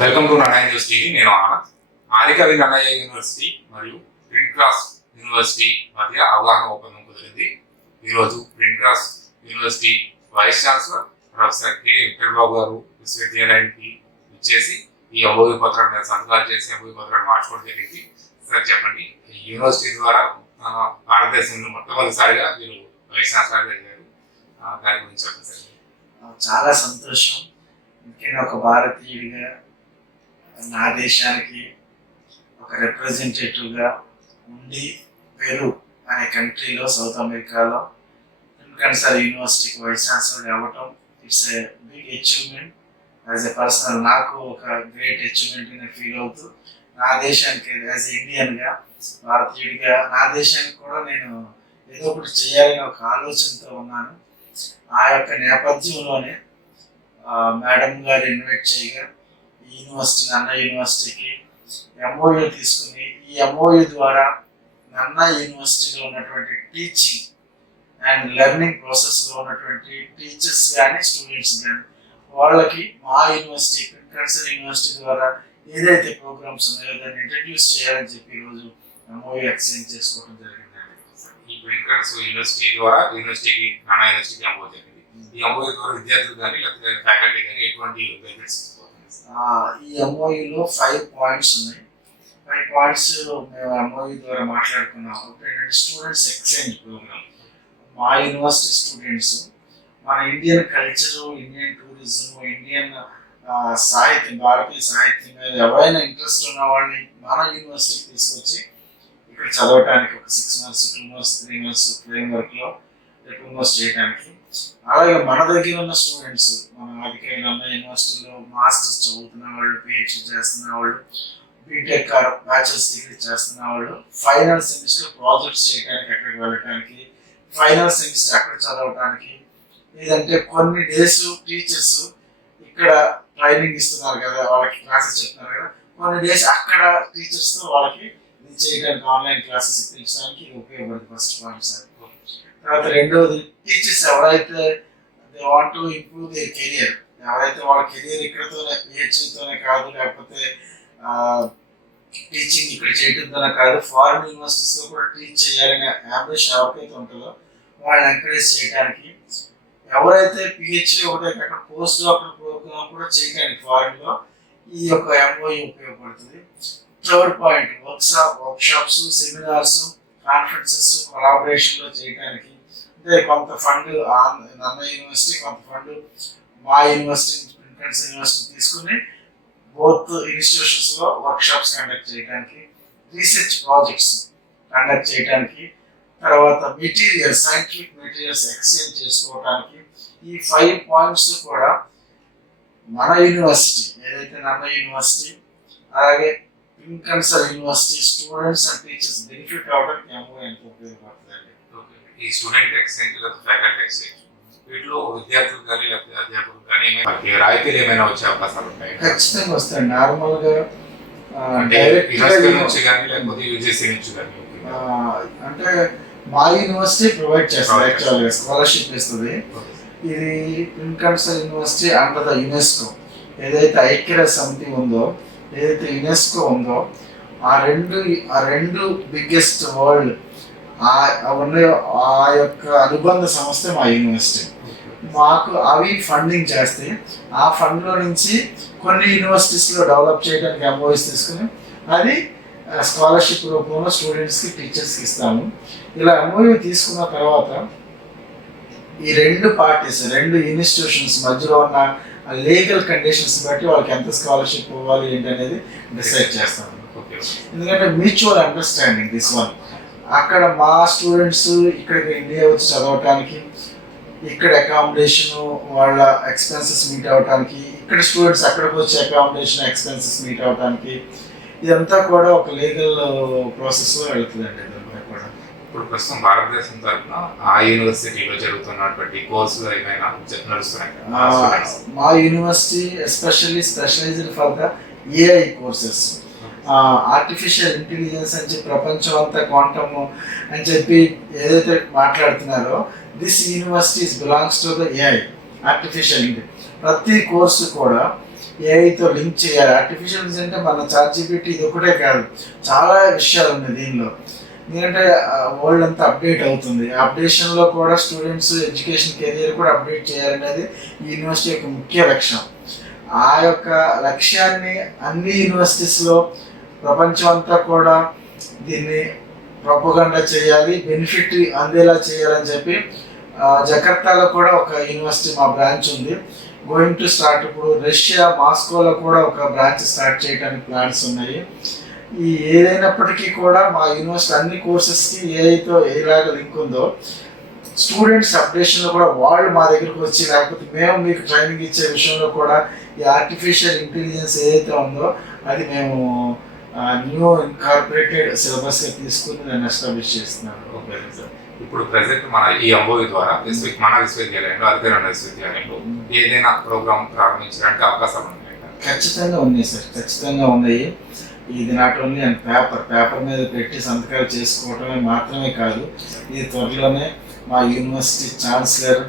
Welcome to Nannaya university నేను ఆనంద్. ఆదికవి Nannaya university మరియు print cross university మధ్య అవగాహన ఒప్పందం కుదిరింది. ఈరోజు print cross university vice chancellor professor K విక్టర్బాబు గారు విశ్వవిద్యాలయానికి ఇచ్చేసి ఈ అమూల్య పత్రాన్ని మీద సంతకాలు చేసి అమూల్య పత్రాన్ని మార్చుకోవడం జరిగింది. సార్ చెప్పండి యూనివర్సిటీ ద్వారా భారతదేశంలో మొట్టమొదటిసారిగా మీరు వైస్ ఛాన్సలర్గా అయ్యారు. దాని గురించి చెప్పండి సార్. చాలా సంతోషం. ముఖ్యంగా ఒక భారతీయుడిగా నా దేశానికి ఒక రిప్రజెంటేటివ్గా ఉండి పెరు అనే కంట్రీలో సౌత్ అమెరికాలో కన్సర్ యూనివర్సిటీకి వైస్ ఛాన్సలర్ అవ్వటం it's a big achievement as a personal నాకు ఒక గ్రేట్ అచీవ్మెంట్ నేను ఫీల్ అవుతూ నా దేశానికి యాజ్ ఇండియన్గా భారతీయుడిగా నా దేశానికి కూడా నేను ఏదో ఒకటి చేయాలని ఒక ఆలోచనతో ఉన్నాను. ఆ యొక్క నేపథ్యంలోనే మేడం గారు ఇన్వైట్ చేయగా యూనివర్సిటీ నన్న యూనివర్సిటీకి ఎంఓయూ తీసుకుని ఈ ఎంఓయూ ద్వారా నన్న యూనివర్సిటీలో ఉన్నటువంటి టీచింగ్ అండ్ లెర్నింగ్ ప్రాసెస్లో ఉన్నటువంటి టీచర్స్ కానీ స్టూడెంట్స్ కానీ వాళ్ళకి మా యూనివర్సిటీ కన్సర్ యూనివర్సిటీ ద్వారా ఏదైతే ప్రోగ్రామ్స్ ఉన్నాయో దాన్ని ఇంట్రడ్యూస్ చేయాలని చెప్పి ఈరోజు ఎంఓయూ ఎక్స్చేంజ్ చేసుకోవడం జరిగిందండి ఈ ప్రింట్ యూనివర్సిటీ ద్వారా యూనివర్సిటీకి నానా యూనివర్సిటీకి ఎంఓ జరిగింది. ఈ ఎంఓయూ ద్వారా విద్యార్థులు కానీ లేకపోతే ఫ్యాకల్టీ కానీ ఎటువంటి బెనిఫిట్స్ ఈ ఎంఓయూలో ఫైవ్ పాయింట్స్ ఉన్నాయి. ఫైవ్ పాయింట్స్ మేము ఎంఓయూ ద్వారా మాట్లాడుకున్నాము ఏంటంటే స్టూడెంట్స్ ఎక్స్చేంజ్ ప్రోగ్రామ్ మా యూనివర్సిటీ స్టూడెంట్స్ మన Indian culture Indian tourism Indian సాహిత్యం భారతీయ సాహిత్యం మీద ఎవరైనా ఇంట్రెస్ట్ ఉన్న వాళ్ళని మన యూనివర్సిటీకి తీసుకొచ్చి ఇక్కడ చదవటానికి ఒక six months two months three months frame వర్క్లో టూ మంత్స్ చేయడానికి అలాగే మన దగ్గర ఉన్న స్టూడెంట్స్ మన ఆదికైన యూనివర్సిటీలో మాస్టర్స్ చదువుతున్న వాళ్ళు పిహెచ్డి చేస్తున్న వాళ్ళు బీటెక్ బ్యాచులర్స్ డిగ్రీ చేస్తున్న వాళ్ళు ఫైనల్ సెమిస్టర్ ప్రాజెక్ట్స్ చేయడానికి అక్కడికి వెళ్ళడానికి ఫైనల్ సెమిస్టర్ అక్కడ చదవడానికి లేదంటే కొన్ని డేస్ టీచర్స్ ఇక్కడ ట్రైనింగ్ ఇస్తున్నారు కదా వాళ్ళకి క్లాసెస్ చెప్తున్నారు కదా కొన్ని డేస్ అక్కడ టీచర్స్తో వాళ్ళకి ఇది చేయడానికి ఆన్లైన్ క్లాసెస్ ఇప్పించడానికి ఉపయోగపడుతుంది ఫస్ట్ పాయింట్ సార్ తర్వాత రెండవది టీచర్స్ ఎవరైతే they want to improve their career ఎవరైతే వాళ్ళ కెరియర్ ఇక్కడతోనే పిహెచ్డితోనే కాదు లేకపోతే టీచింగ్ ఇక్కడ చేయడంతోనే కాదు ఫారిన్ యూనివర్సిటీస్లో కూడా టీచ్ చేయాలనే అంబిషన్ ఎవరికైతే ఉంటుందో వాళ్ళని ఎంకరేజ్ చేయడానికి ఎవరైతే పిహెచ్డి ఒకటే కాకుండా పోస్ట్ డాక్టర్ ప్రోగ్రామ్ కూడా చేయడానికి ఫారిన్లో ఈ యొక్క ఎంఓఈ ఉపయోగపడుతుంది. Third point workshop workshops seminars conferences కొలాబరేషన్లో చేయడానికి అంటే కొంత ఫండ్ నన్న యూనివర్సిటీ కొంత ఫండ్ మా యూనివర్సిటీ ప్రిన్సెన్స్ యూనివర్సిటీ తీసుకుని బోత్ ఇన్స్టిట్యూషన్స్లో వర్క్ కండక్ట్ చేయడానికి రీసెర్చ్ ప్రాజెక్ట్స్ కండక్ట్ చేయడానికి తర్వాత మెటీరియల్ సైంటిఫిక్ మెటీరియల్స్ ఎక్స్చేంజ్ చేసుకోవడానికి ఈ ఫైవ్ పాయింట్స్ కూడా మన యూనివర్సిటీ ఏదైతే నన్న యూనివర్సిటీ అలాగే పిన్కన్సర్ university students and teachers benefit అవడానికి ఎంఓ ఎంతో ఉపయోగపడుతుందండి ఈ స్టూడెంట్ ఎక్స్చేంజ్ లేకపోతే ఫ్యాకల్టీ ఎక్స్చేంజ్ వీటిలో విద్యార్థులు కానీ లేకపోతే అధ్యాపకులు కానీ రాయితీలు ఏమైనా వచ్చే అవకాశాలు ఉంటాయి ఖచ్చితంగా వస్తాయి నార్మల్గా నుంచి కానీ లేకపోతే యూజీసీ నుంచి కానీ ఆ, అంటే మా యూనివర్సిటీ ప్రొవైడ్ చేస్తుంది యాక్చువల్గా స్కాలర్షిప్ ఇస్తుంది ఇది ఇన్కన్సర్ యూనివర్సిటీ అండర్ ద యునెస్కో ఏదైతే ఐక్యరాజ్య సమితి ఉందో ఏదైతే యునెస్కో ఉందో ఆ రెండు ఆ రెండు బిగ్గెస్ట్ వరల్డ్ ఆ ఉన్న ఆ యొక్క అనుబంధ సంస్థ మా యూనివర్సిటీ. మాకు అవి ఫండింగ్ చేస్తే ఆ ఫండ్లో నుంచి కొన్ని యూనివర్సిటీస్లో డెవలప్ చేయడానికి ఎంఓఎస్ తీసుకుని అది స్కాలర్షిప్ రూపంలో స్టూడెంట్స్కి టీచర్స్కి ఇస్తాము. ఇలా ఎంఓయూ తీసుకున్న తర్వాత ఈ రెండు పార్టీస్ రెండు ఇన్స్టిట్యూషన్స్ మధ్యలో ఉన్న లీగల్ కండిషన్స్ బట్టి వాళ్ళకి ఎంత స్కాలర్షిప్ ఇవ్వాలి ఏంటి అనేది డిసైడ్ చేస్తాము ఓకే ఎందుకంటే మ్యూచువల్ అండర్స్టాండింగ్ దిస్ వన్ అక్కడ మా స్టూడెంట్స్ ఇక్కడికి ఇండియా వచ్చి చదవటానికి ఇక్కడ అకామిడేషన్ వాళ్ళ ఎక్స్పెన్సెస్ మీట్ అవడానికి ఇక్కడ స్టూడెంట్స్ అక్కడికి వచ్చి అకామిడేషన్ ఎక్స్పెన్సెస్ మీట్ అవడానికి ఇదంతా కూడా ఒక లీగల్ ప్రాసెస్లో వెళ్తుందండి. ఇదంతా కూడా. ఇప్పుడు ప్రస్తుతం భారతదేశం తరఫున ఆ యూనివర్సిటీలో జరుగుతున్నటువంటి కోర్సులు ఏమైనా నడుస్తున్నాయి. మా university especially specialized for the AI courses. Artificial intelligence అని చెప్పి ప్రపంచం అంతా క్వాంటమ్ అని చెప్పి ఏదైతే మాట్లాడుతున్నారో this universities belongs to the AI artificial intelligence ప్రతి కోర్సు కూడా ఏఐతో లింక్ చేయాలి. ఆర్టిఫిషియల్ ఇంటెలిజెన్స్ అంటే మన చార్ట్ జీపీటీ ఇది ఒకటే కాదు చాలా విషయాలు ఉన్నాయి దీనిలో. ఎందుకంటే వరల్డ్ అంతా అప్డేట్ అవుతుంది. అప్డేషన్లో కూడా స్టూడెంట్స్ ఎడ్యుకేషన్ కెరియర్ కూడా అప్డేట్ చేయాలనేది ఈ యూనివర్సిటీ యొక్క ముఖ్య లక్ష్యం. ఆ యొక్క లక్ష్యాన్ని అన్ని యూనివర్సిటీస్లో ప్రపంచం అంతా కూడా దీన్ని ప్రొపగండా చేయాలి బెనిఫిట్ అందేలా చేయాలని చెప్పి జకర్తాలో కూడా ఒక యూనివర్సిటీ మా బ్రాంచ్ ఉంది. గోయింగ్ టు స్టార్ట్ ఇప్పుడు రష్యా మాస్కోలో కూడా ఒక బ్రాంచ్ స్టార్ట్ చేయడానికి ప్లాన్స్ ఉన్నాయి. ఈ ఏదైనప్పటికీ కూడా మా యూనివర్సిటీ అన్ని కోర్సెస్కి ఏఐతో ఏలాగ లింక్ ఉందో స్టూడెంట్స్ అప్డేషన్లో కూడా వాళ్ళు మా దగ్గరికి వచ్చి లేకపోతే మేము మీకు ట్రైనింగ్ ఇచ్చే విషయంలో కూడా ఈ ఆర్టిఫిషియల్ ఇంటెలిజెన్స్ ఏదైతే ఉందో అది మేము న్యూ ఇన్కార్పొరేటెడ్ సిలబస్గా తీసుకుని దాన్ని ఎస్టాబ్లిష్ చేస్తున్నాను ఇప్పుడు ప్రెసెంట్ మన ఈ ఎంఓఈ ద్వారా విశ్వ మన విశ్వవిద్యాలయంలో అధికార విశ్వవిద్యాలయంలో ఏదైనా ప్రోగ్రామ్ ప్రారంభించడానికి అవకాశాలు ఉన్నాయి? ఖచ్చితంగా ఉన్నాయి సార్. ఖచ్చితంగా ఉన్నాయి. ఇది not only and paper paper మీద పెట్టి సంతకాలు చేసుకోవటమే మాత్రమే కాదు ఇది త్వరలోనే మా university chancellor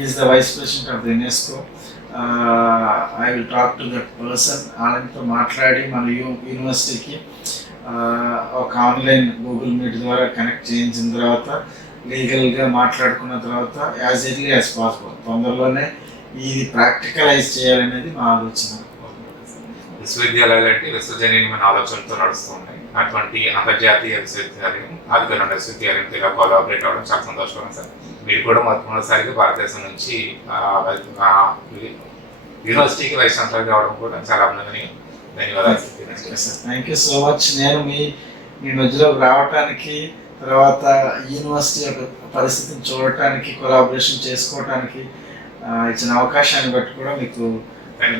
is the vice president of the UNESCO I will talk to that person ఆయనతో మాట్లాడి మన యూ యూనివర్సిటీకి ఒక ఆన్లైన్ గూగుల్ మీట్ ద్వారా కనెక్ట్ చేయించిన తర్వాత లీగల్గా మాట్లాడుకున్న తర్వాత యాజ్ ఎర్లీ యాజ్ పాసిబుల్. తొందరలోనే ఇది ప్రాక్టికలైజ్ చేయాలనేది మా ఆలోచన. విశ్వవిద్యాలయాలు అంటే విశ్వజనీయమైన ఆలోచనతో నడుస్తూ ఉన్నాయి. అటువంటి అంతర్జాతీయ విశ్వవిద్యాలయం అధికార విశ్వవిద్యాలయంతో ఇలా కొలాబరేట్ అవ్వడం చాలా సంతోషకరం సార్. మీరు కూడా మొట్టమొదటిసారిగా భారతదేశం నుంచి యూనివర్సిటీకి వైస్ ఛాన్సలర్ కావడం కూడా చాలా అభినందనీయం. ధన్యవాదాలు. థ్యాంక్ యూ సో మచ్ నేను మీ మీ మధ్యలోకి రావటానికి తర్వాత యూనివర్సిటీ యొక్క పరిస్థితిని చూడటానికి కొలాబరేషన్ చేసుకోవటానికి ఇచ్చిన అవకాశాన్ని బట్టి కూడా మీకు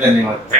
ధన్యవాదాలు.